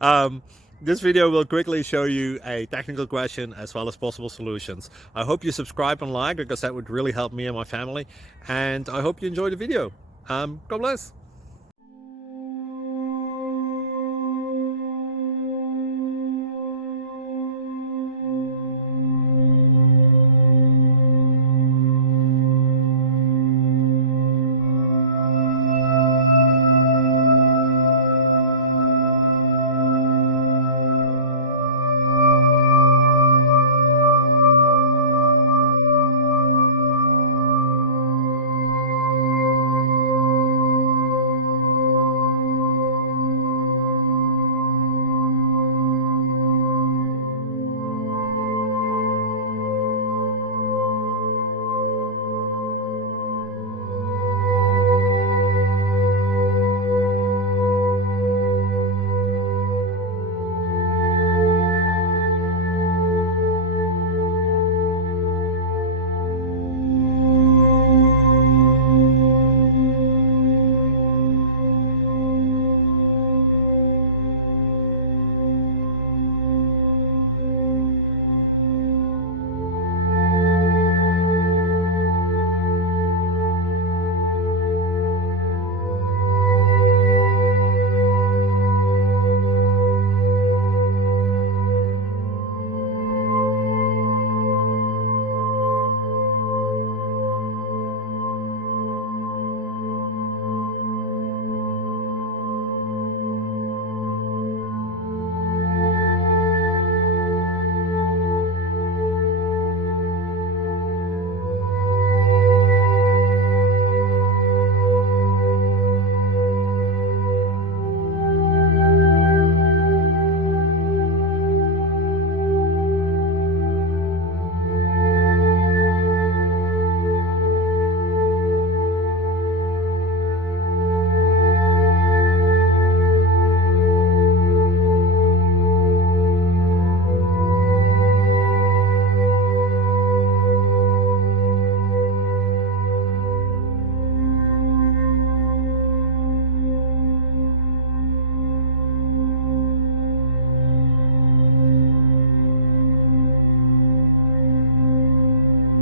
um, this video will quickly show you a technical question as well as possible solutions. I hope you subscribe and like because that would really help me and my family. And I hope you enjoy the video. God bless.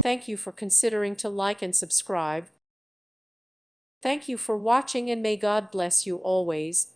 Thank you for considering to like and subscribe. Thank you for watching and may God bless you always.